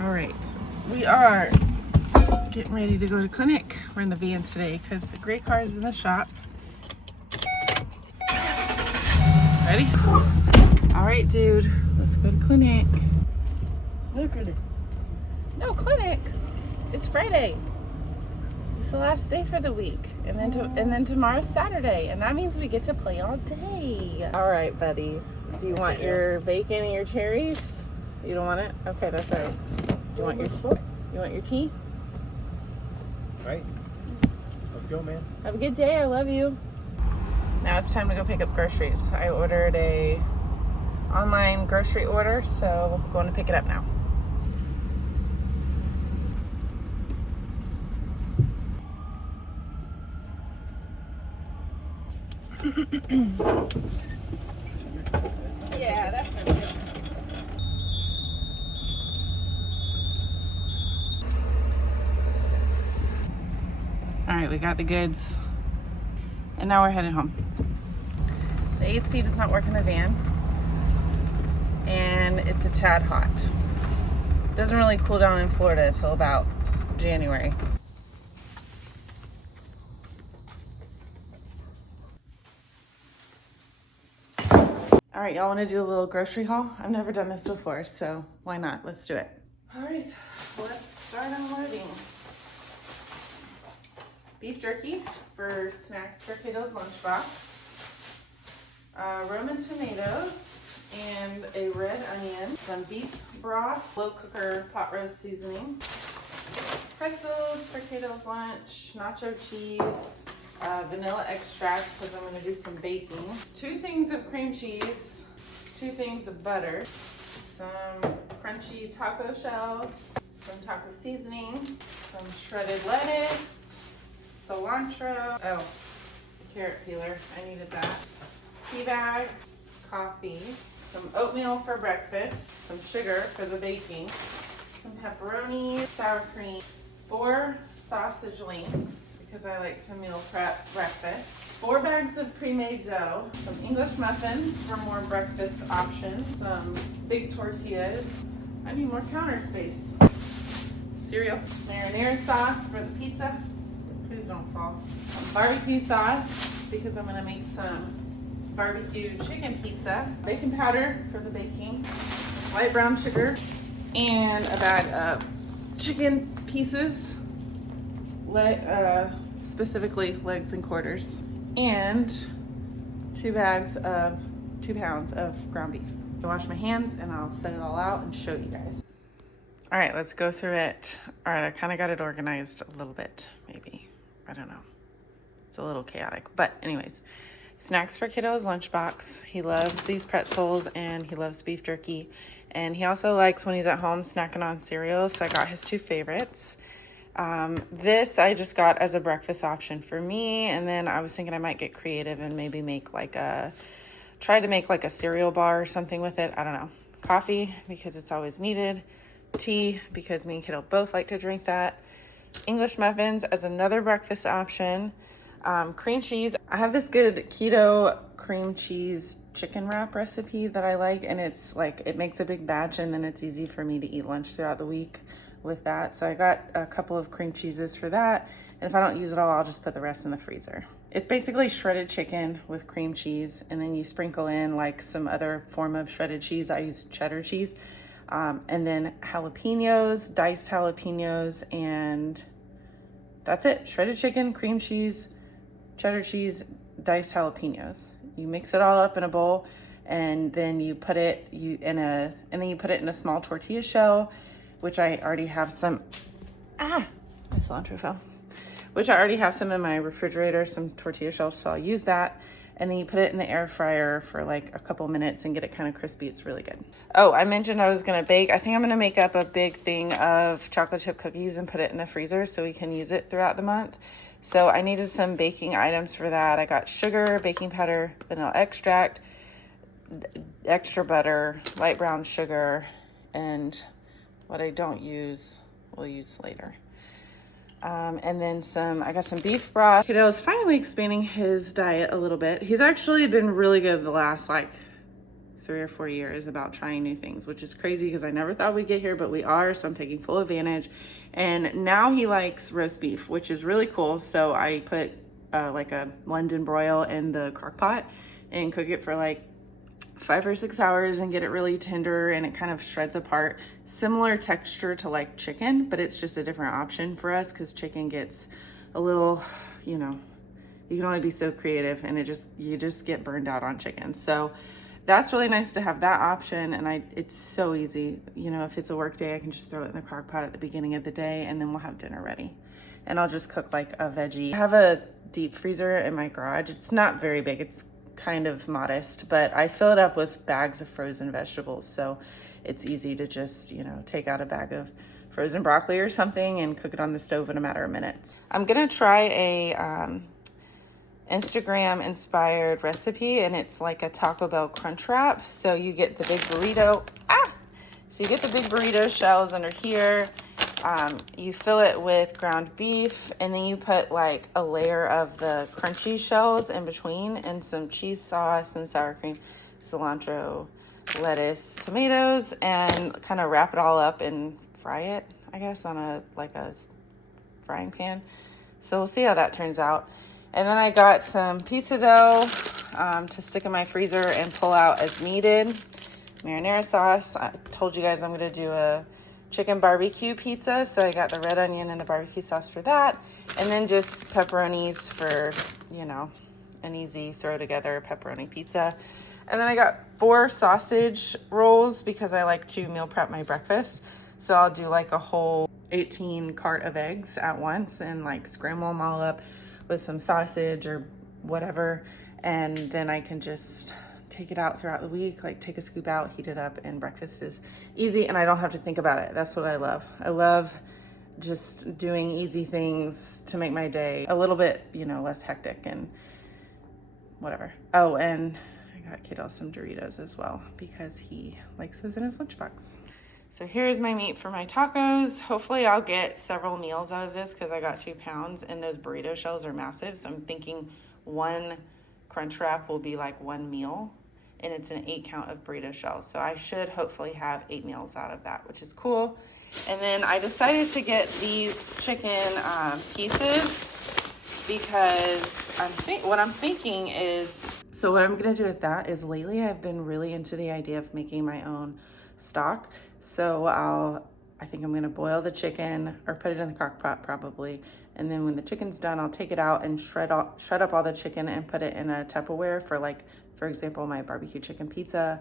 All right, we are getting ready to go to clinic. We're in the van today because the gray car is in the shop. Ready? All right, dude, let's go to clinic. No clinic. No clinic. It's Friday. It's the last day for the week, and then tomorrow's Saturday, and that means we get to play all day. All right, buddy. Do you want your bacon and your cherries? You don't want it? Okay, that's all right. Do you want your tea? All right. Let's go, man. Have a good day. I love you. Now it's time to go pick up groceries. I ordered a online grocery order, so I'm going to pick it up now. Yeah, that's no good. All right, we got the goods, and now we're headed home. The AC does not work in the van, and it's a tad hot. It doesn't really cool down in Florida until about January. All right, y'all want to do a little grocery haul? I've never done this before, so why not? Let's do it. All right, let's start unloading. Beef jerky for snacks for Kaidale's lunchbox, Roman tomatoes, and a red onion, some beef broth, low cooker pot roast seasoning, pretzels for Kaidale's lunch, nacho cheese, vanilla extract because I'm going to do some baking, 2 things of cream cheese, 2 things of butter, some crunchy taco shells, some taco seasoning, some shredded lettuce, cilantro, carrot peeler, I needed that, tea bag, coffee, some oatmeal for breakfast, some sugar for the baking, some pepperoni, sour cream, 4 sausage links because I like to meal prep breakfast, 4 bags of pre-made dough, some English muffins for more breakfast options, some big tortillas, I need more counter space, cereal, marinara sauce for the pizza, please don't fall, barbecue sauce because I'm gonna make some barbecue chicken pizza, baking powder for the baking, light brown sugar, and a bag of chicken pieces, specifically legs and quarters, and 2 pounds of ground beef. I'll wash my hands and I'll set it all out and show you guys. All right, let's go through it. All right, I kind of got it organized a little bit, maybe. I don't know. It's a little chaotic, but anyways, snacks for Kiddo's lunchbox. He loves these pretzels and he loves beef jerky. And he also likes when he's at home snacking on cereal. So I got his 2 favorites. This I just got as a breakfast option for me. And then I was thinking I might get creative and maybe make try to make like a cereal bar or something with it. I don't know. Coffee because it's always needed. Tea because me and Kiddo both like to drink that. English muffins as another breakfast option. Cream cheese. I have this good keto cream cheese chicken wrap recipe that I like, and it's like it makes a big batch and then it's easy for me to eat lunch throughout the week with that. So I got a couple of cream cheeses for that, and if I don't use it all, I'll just put the rest in the freezer. It's basically shredded chicken with cream cheese, and then you sprinkle in like some other form of shredded cheese. I use cheddar cheese. And then jalapenos, diced jalapenos, and that's it. Shredded chicken, cream cheese, cheddar cheese, diced jalapenos. You mix it all up in a bowl, and then you put it in a small tortilla shell, which I already have some. My cilantro fell. Which I already have some in my refrigerator, some tortilla shells, so I'll use that. And then you put it in the air fryer for like a couple minutes and get it kind of crispy. It's really good. Oh, I mentioned I was gonna bake. I think I'm gonna make up a big thing of chocolate chip cookies and put it in the freezer so we can use it throughout the month. So I needed some baking items for that. I got sugar, baking powder, vanilla extract, extra butter, light brown sugar, and what I don't use, we'll use later. And then I got some beef broth. Kiddo is finally expanding his diet a little bit. He's actually been really good the last like 3 or 4 years about trying new things, which is crazy because I never thought we'd get here, but we are. So I'm taking full advantage. And now he likes roast beef, which is really cool. So I put like a London broil in the crock pot and cook it for like 5 or 6 hours and get it really tender, and it kind of shreds apart. Similar texture to like chicken, but it's just a different option for us because chicken gets a little, you know, you can only be so creative, and you just get burned out on chicken. So that's really nice to have that option. And it's so easy. You know, if it's a work day, I can just throw it in the crock pot at the beginning of the day, and then we'll have dinner ready. And I'll just cook like a veggie. I have a deep freezer in my garage. It's not very big. It's kind of modest, but I fill it up with bags of frozen vegetables. So it's easy to just, you know, take out a bag of frozen broccoli or something and cook it on the stove in a matter of minutes. I'm gonna try a Instagram inspired recipe, and it's like a Taco Bell crunch wrap. So you get the big burrito, so you get the big burrito shells under here. You fill it with ground beef, and then you put like a layer of the crunchy shells in between, and some cheese sauce and sour cream, cilantro, lettuce, tomatoes, and kind of wrap it all up and fry it, I guess, on a frying pan. So we'll see how that turns out. And then I got some pizza dough to stick in my freezer and pull out as needed. Marinara sauce. I told you guys I'm going to do a chicken barbecue pizza, so I got the red onion and the barbecue sauce for that. And then just pepperonis for, you know, an easy throw together pepperoni pizza. And then I got 4 sausage rolls because I like to meal prep my breakfast. So I'll do like a whole 18 cart of eggs at once and like scramble them all up with some sausage or whatever, and then I can just take it out throughout the week, like take a scoop out, heat it up, and breakfast is easy and I don't have to think about it. That's what I love. I love just doing easy things to make my day a little bit, you know, less hectic and whatever. Oh, and I got Kaidale some Doritos as well because he likes those in his lunchbox. So here's my meat for my tacos. Hopefully I'll get several meals out of this because I got 2 pounds and those burrito shells are massive. So I'm thinking 1 crunch wrap will be like 1 meal, and it's an 8 count of burrito shells. So I should hopefully have 8 meals out of that, which is cool. And then I decided to get these chicken pieces because what I'm thinking is, so what I'm gonna do with that is lately I've been really into the idea of making my own stock. So I think I'm gonna boil the chicken or put it in the crock pot probably. And then when the chicken's done, I'll take it out and shred up all the chicken and put it in a Tupperware for, like, for example, my barbecue chicken pizza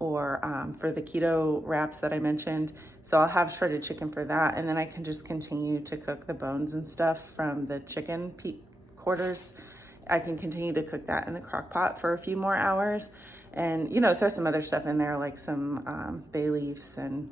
or for the keto wraps that I mentioned. So I'll have shredded chicken for that. And then I can just continue to cook the bones and stuff from the chicken quarters. I can continue to cook that in the crock pot for a few more hours. And, you know, throw some other stuff in there, like some bay leaves and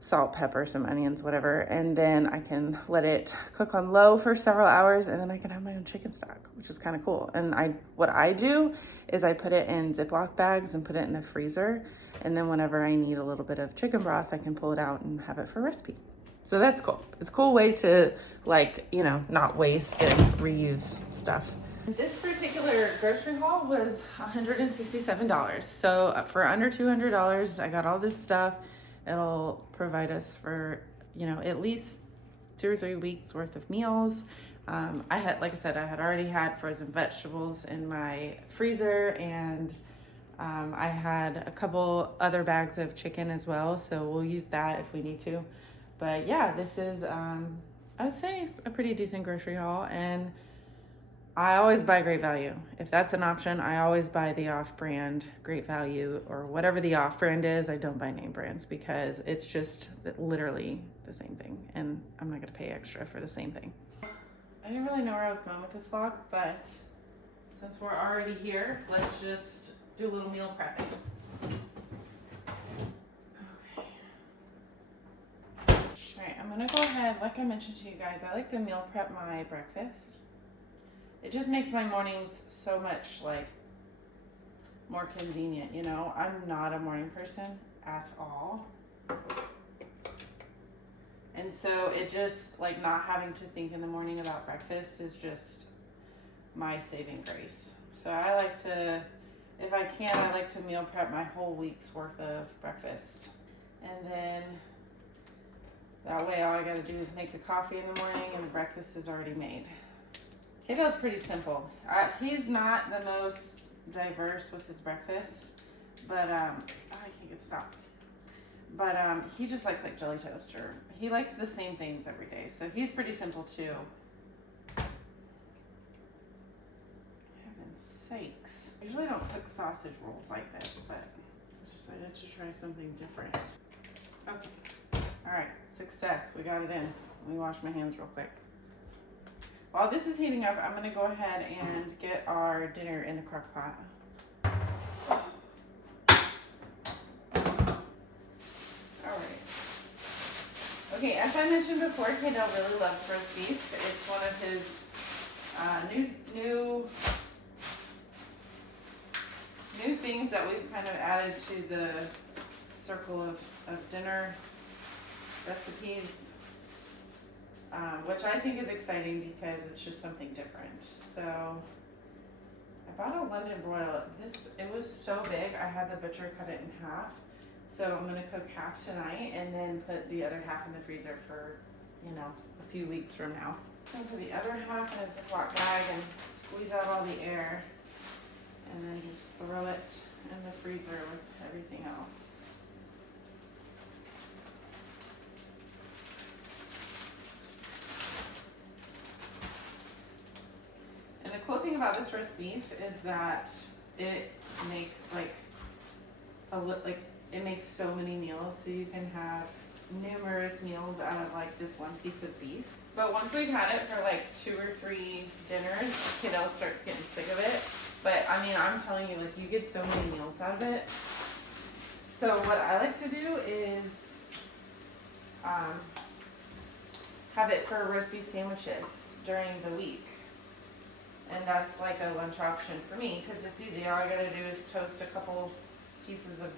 salt, pepper, some onions, whatever. And then I can let it cook on low for several hours, and then I can have my own chicken stock, which is kind of cool. And what I do is I put it in Ziploc bags and put it in the freezer. And then whenever I need a little bit of chicken broth, I can pull it out and have it for a recipe. So that's cool. It's a cool way to, like, you know, not waste and reuse stuff. This particular grocery haul was $167. So for under $200, I got all this stuff. It'll provide us for, you know, at least 2 or 3 weeks worth of meals. Like I said, I had already had frozen vegetables in my freezer, and I had a couple other bags of chicken as well. So we'll use that if we need to. But yeah, this is, I would say, a pretty decent grocery haul. And I always buy Great Value. If that's an option, I always buy the off-brand Great Value or whatever the off-brand is. I don't buy name brands because it's just literally the same thing, and I'm not gonna pay extra for the same thing. I didn't really know where I was going with this vlog, but since we're already here, let's just do a little meal prepping. Okay. All right, I'm gonna go ahead, like I mentioned to you guys, I like to meal prep my breakfast. It just makes my mornings so much, like, more convenient, you know? I'm not a morning person at all. And so it just, like, not having to think in the morning about breakfast is just my saving grace. So I like to if I can, I like to meal prep my whole week's worth of breakfast. And then that way all I gotta do is make the coffee in the morning and the breakfast is already made. Kaidale's pretty simple. He's not the most diverse with his breakfast, but I can't get to stop. But he just likes like jelly toast, or he likes the same things every day. So he's pretty simple too. Heaven's sakes. I usually don't cook sausage rolls like this, but I decided to try something different. Okay. All right. Success. We got it in. Let me wash my hands real quick. While this is heating up, I'm going to go ahead and get our dinner in the crock pot. Alright. Okay, as I mentioned before, Kaidale really loves roast beef. It's one of his new things that we've kind of added to the circle of dinner recipes, which I think is exciting because it's just something different. So I bought a London broil. It was so big, I had the butcher cut it in half. So I'm gonna cook half tonight and then put the other half in the freezer for, a few weeks from now. So put the other half in a Ziploc bag and squeeze out all the air, and then just throw it in the freezer with everything else. And the cool thing about this roast beef is that it makes it makes so many meals, so you can have numerous meals out of like this one piece of beef. But once we've had it for like 2 or 3 dinners, Kaidale starts getting sick of it. But I mean, I'm telling you, like, you get so many meals out of it. So what I like to do is have it for roast beef sandwiches during the week. And that's like a lunch option for me because it's easy. All I gotta do is toast a couple pieces of,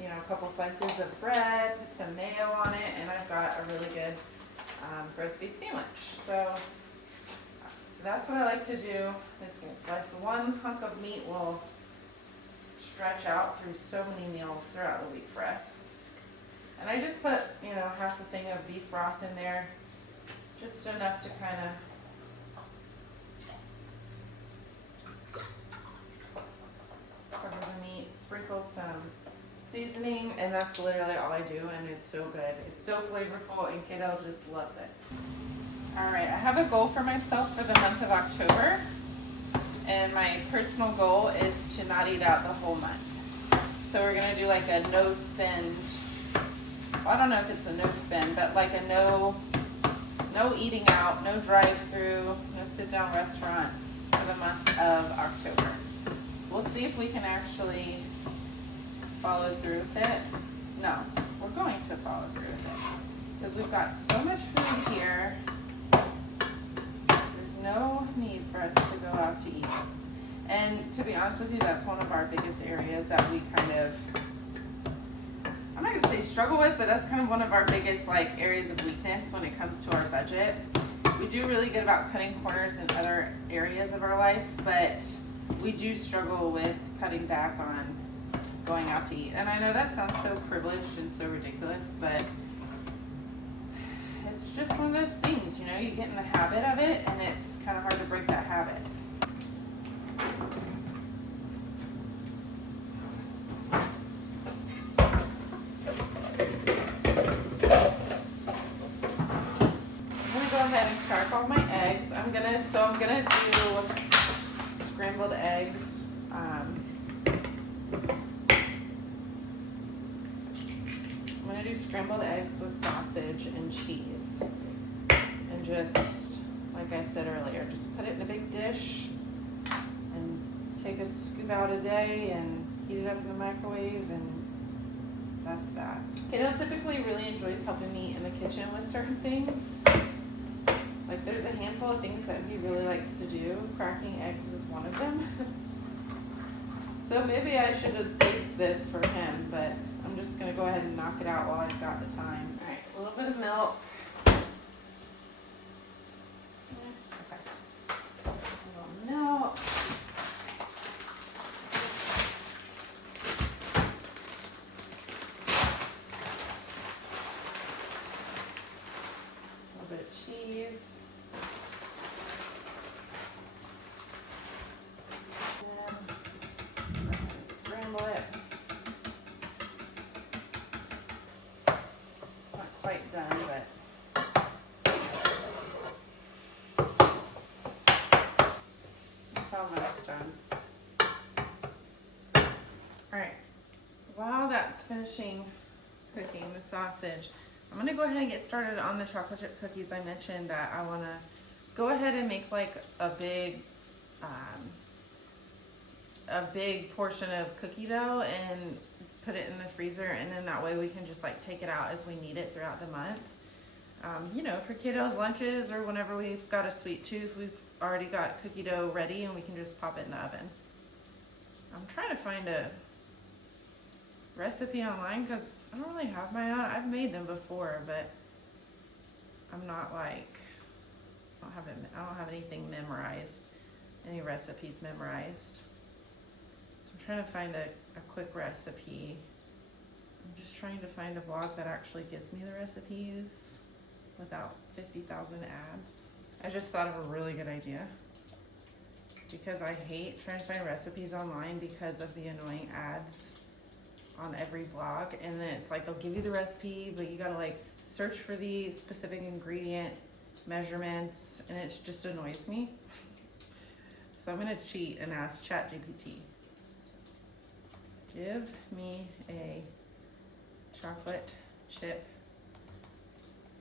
a couple slices of bread, put some mayo on it, and I've got a really good roast beef sandwich. So that's what I like to do. This one hunk of meat will stretch out through so many meals throughout the week for us. And I just put, half a thing of beef broth in there, just enough to kind of cover the meat, sprinkle some seasoning, and that's literally all I do, and it's so good. It's so flavorful, and Kaidale just loves it. Alright, I have a goal for myself for the month of October, and my personal goal is to not eat out the whole month. So we're going to do like a no spend, I don't know if it's a no spend, but like a no eating out, no drive-through, no sit-down restaurants for the month of October. We'll see if we can actually follow through with it. No, we're going to follow through with it because we've got so much food here. There's no need for us to go out to eat. And to be honest with you, that's one of our biggest areas that we kind of, I'm not going to say struggle with, but that's kind of one of our biggest areas of weakness when it comes to our budget. We do really good about cutting corners in other areas of our life, but we do struggle with cutting back on going out to eat. And I know that sounds so privileged and so ridiculous, but it's just one of those things, you get in the habit of it, and it's kind of hard to break that habit. I'm gonna go ahead and crack all my eggs. I'm gonna do scrambled eggs. I'm going to do scrambled eggs with sausage and cheese. And just, like I said earlier, just put it in a big dish and take a scoop out a day and heat it up in the microwave, and that's that. Kaidale typically really enjoys helping me in the kitchen with certain things. Like there's a handful of things that he really likes to do. Cracking eggs is one of them. So maybe I should have saved this for him, but I'm just going to go ahead and knock it out while I've got the time. All right, a little bit of milk. Okay. A little milk. quite done, but it's almost done. All right, while that's finishing cooking the sausage, I'm gonna go ahead and get started on the chocolate chip cookies. I mentioned that I wanna go ahead and make like a big portion of cookie dough and put it in the freezer, and then that way we can just like take it out as we need it throughout the month. You know, for kiddos' lunches or whenever we've got a sweet tooth, we've already got cookie dough ready and we can just pop it in the oven. I'm trying to find a recipe online because I don't really have my own. I've made them before, but I'm not like, I don't have anything memorized, any recipes memorized. So I'm trying to find a quick recipe. I'm just trying to find a blog that actually gives me the recipes without 50,000 ads. I just thought of a really good idea because I hate trying to find recipes online because of the annoying ads on every blog. And then it's like they'll give you the recipe, but you gotta like search for the specific ingredient measurements, and it just annoys me. So I'm gonna cheat and ask ChatGPT. Give me a chocolate chip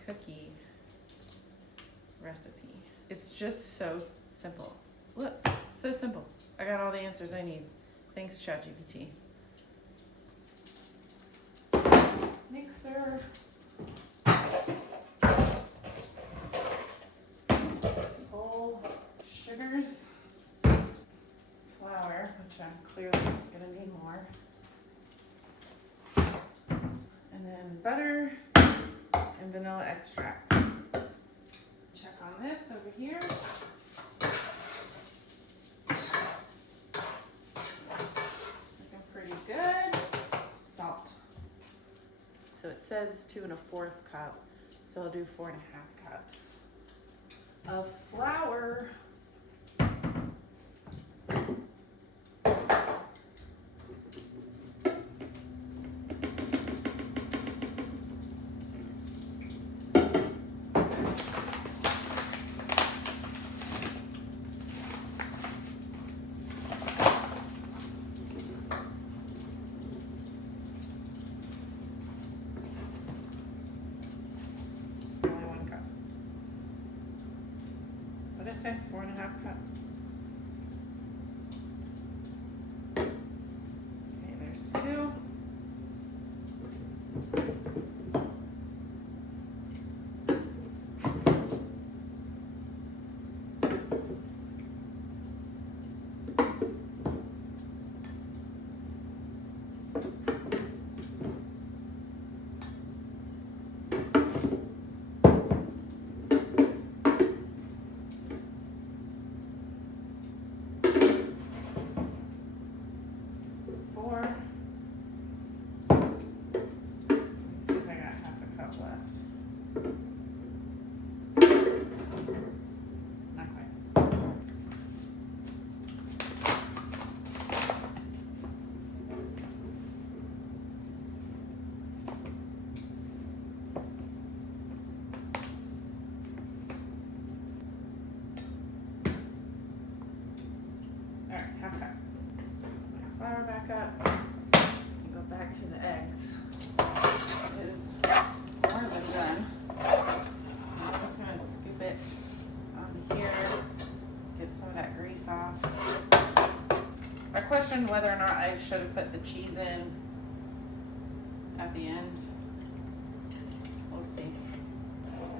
cookie recipe. It's just so simple. Look, so simple. I got all the answers I need. Thanks, ChatGPT. Mixer. Bowl, sugars, flour, which I'm clearly gonna need more. And then butter and vanilla extract. Check on this over here. Looking pretty good. Salt. So it says 2 1/4 cup, so I'll do 4 1/2 cups of flour. Only 1 cup. What did I say? 4 1/2 cups. Okay, there's 2. Flour back up and go back to the eggs. It is more than done. So I'm just going to scoop it onto here, get some of that grease off. I questioned whether or not I should have put the cheese in at the end. We'll see.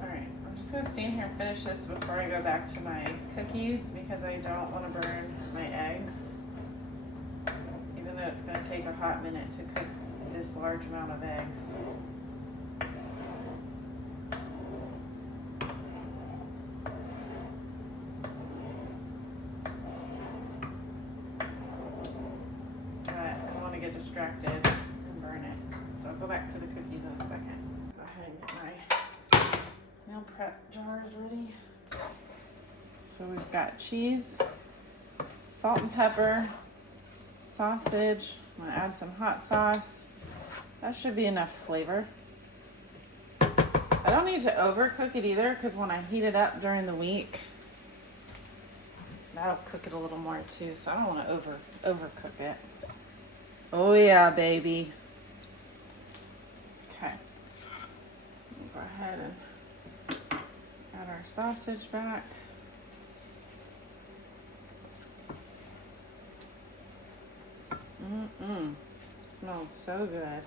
Alright, I'm just going to stand here and finish this before I go back to my cookies because I don't want to burn my eggs. Even though it's going to take a hot minute to cook this large amount of eggs. But I don't want to get distracted and burn it. So I'll go back to the cookies in a second. Go ahead and get my meal prep jars ready. So we've got cheese, salt and pepper, sausage. I'm gonna add some hot sauce. That should be enough flavor. And I don't need to overcook it either, because when I heat it up during the week, that'll cook it a little more too. So I don't want to overcook it. Oh yeah, baby. Okay. Go ahead and add our sausage back. Smells so good.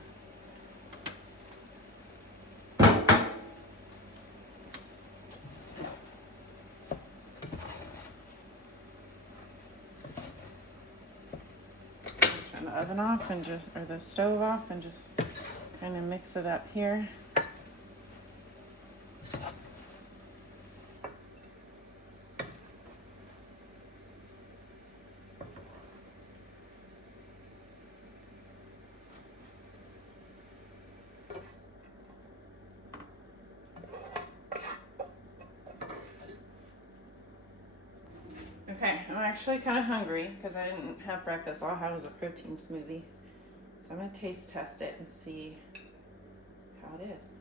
Turn the oven off and or the stove off and just kind of mix it up here. Okay, I'm actually kind of hungry because I didn't have breakfast. All I had was a protein smoothie. So I'm going to taste test it and see how it is.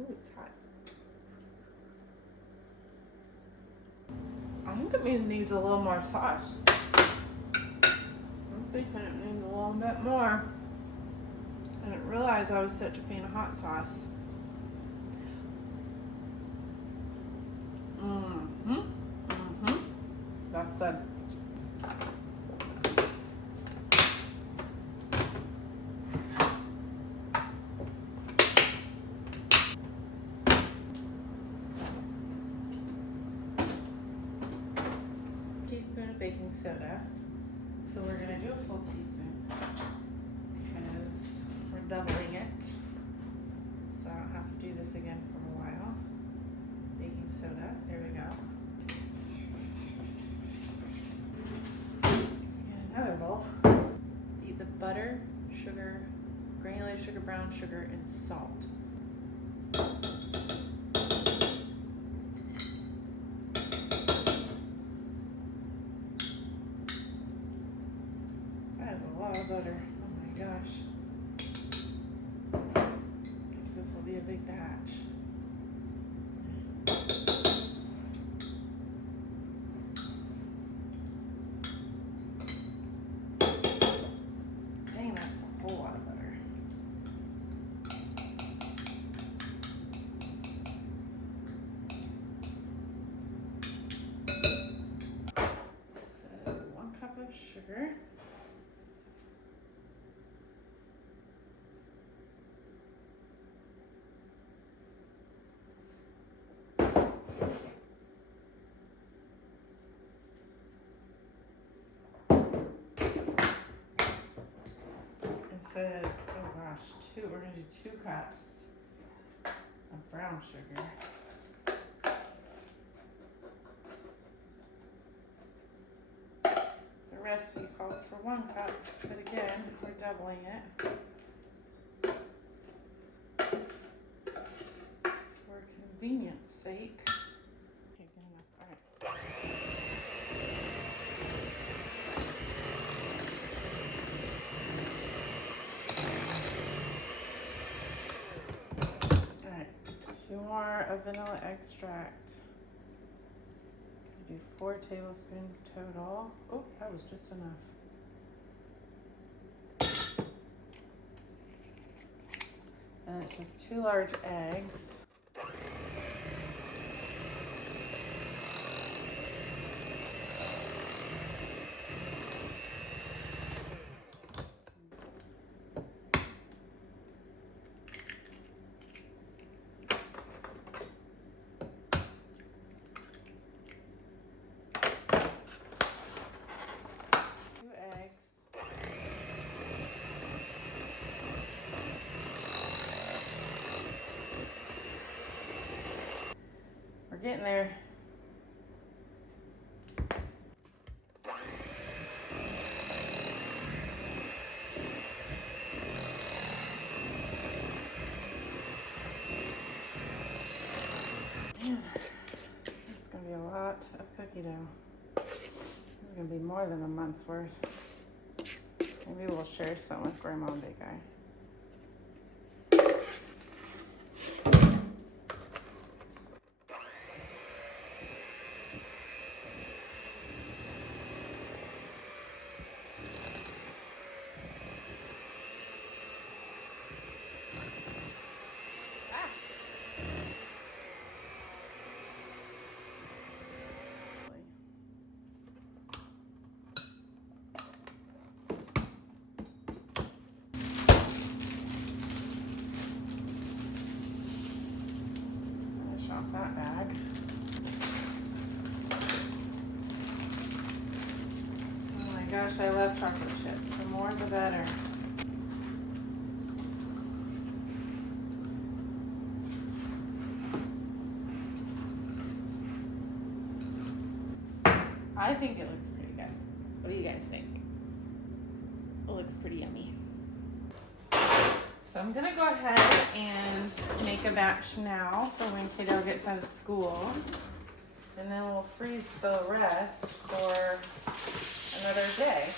Ooh, it's hot. I think it needs a little more sauce. I'm thinking it needs a little bit more. I didn't realize I was such a fan of hot sauce. That's good. Teaspoon of baking soda. So we're gonna do a full teaspoon because we're doubling it. So I don't have to do this again for a while. Baking soda, there we go. And another bowl. Beat the butter, sugar, granulated sugar, brown sugar, and salt. That is a lot of butter. Oh my gosh. Guess this will be a big batch. Dang, that's a whole lot of butter. So 1 cup of sugar. It says, oh gosh, we're gonna do 2 cups of brown sugar. The recipe calls for 1 cup, but again, we're doubling it for convenience sake. Okay, good enough. All right. All right, 2 more of vanilla extract. Do 4 tablespoons total. Oh, that was just enough. And it says 2 large eggs. We're getting there. Man, this is gonna be a lot of cookie dough. This is gonna be more than a month's worth. Maybe we'll share some with Grandma and Big Guy. finish off that bag. Oh my gosh, I love chocolate chips. The more the better. I think it looks pretty good. What do you guys think? It looks pretty yummy. So I'm gonna go ahead and make a batch now for when Kaidale gets out of school. And then we'll freeze the rest for another day.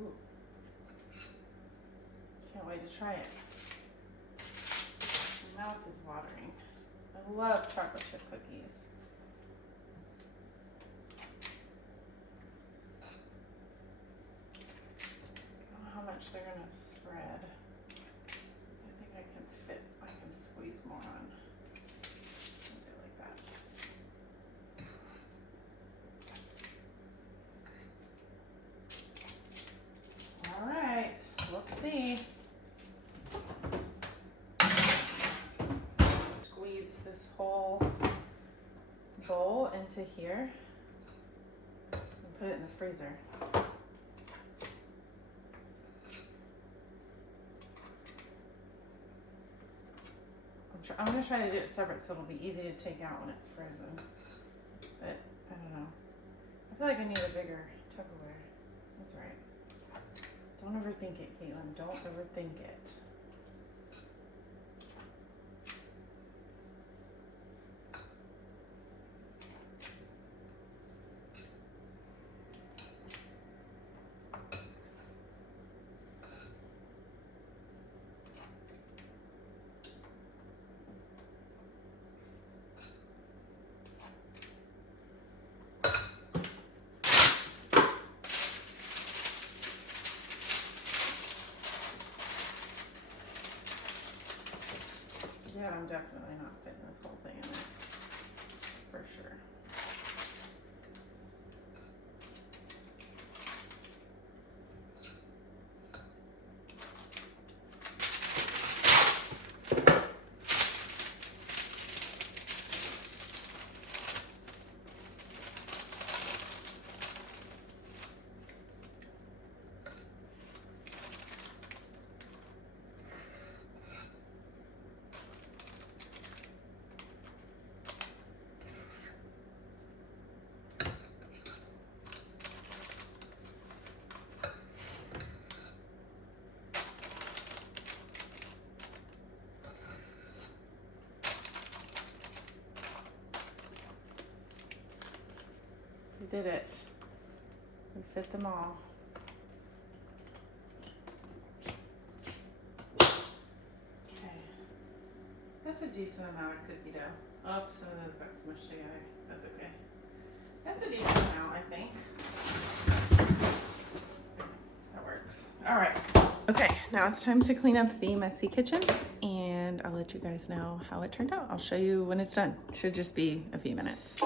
Ooh. Can't wait to try it. My mouth is watering. I love chocolate chip cookies. I don't know how much they're gonna spread. I think I can squeeze more on. Do it like that. All right, we'll see. Squeeze this whole bowl into here and put it in the freezer. I'm gonna try to do it separate so it'll be easy to take out when it's frozen. But I don't know. I feel like I need a bigger Tupperware. That's right. Don't overthink it, Kaitlin. Don't overthink it. Yeah, I'm definitely not fitting this whole thing in there, for sure. We did it. We fit them all. Okay. That's a decent amount of cookie dough. Oh, some of those got smushed together. That's okay. That's a decent amount, I think. That works. All right. Okay, now it's time to clean up the messy kitchen, and I'll let you guys know how it turned out. I'll show you when it's done. Should just be a few minutes.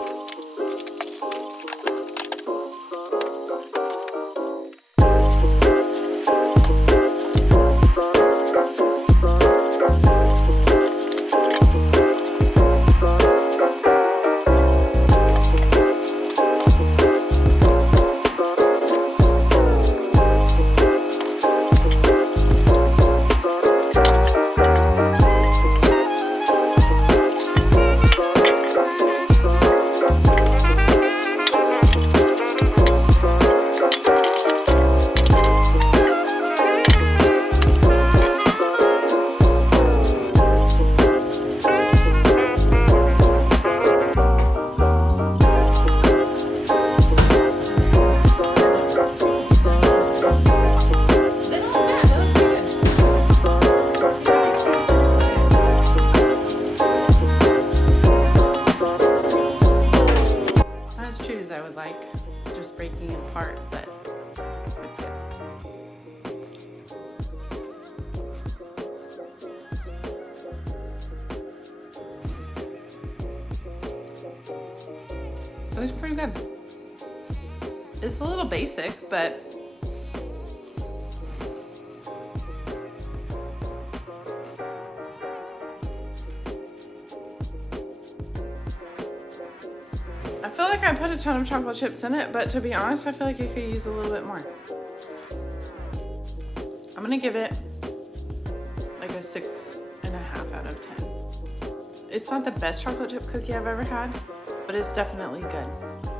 It was pretty good. It's a little basic, but I feel like I put a ton of chocolate chips in it, but to be honest, I feel like it could use a little bit more. I'm gonna give it like a 6.5 out of 10. It's not the best chocolate chip cookie I've ever had, but it's definitely good.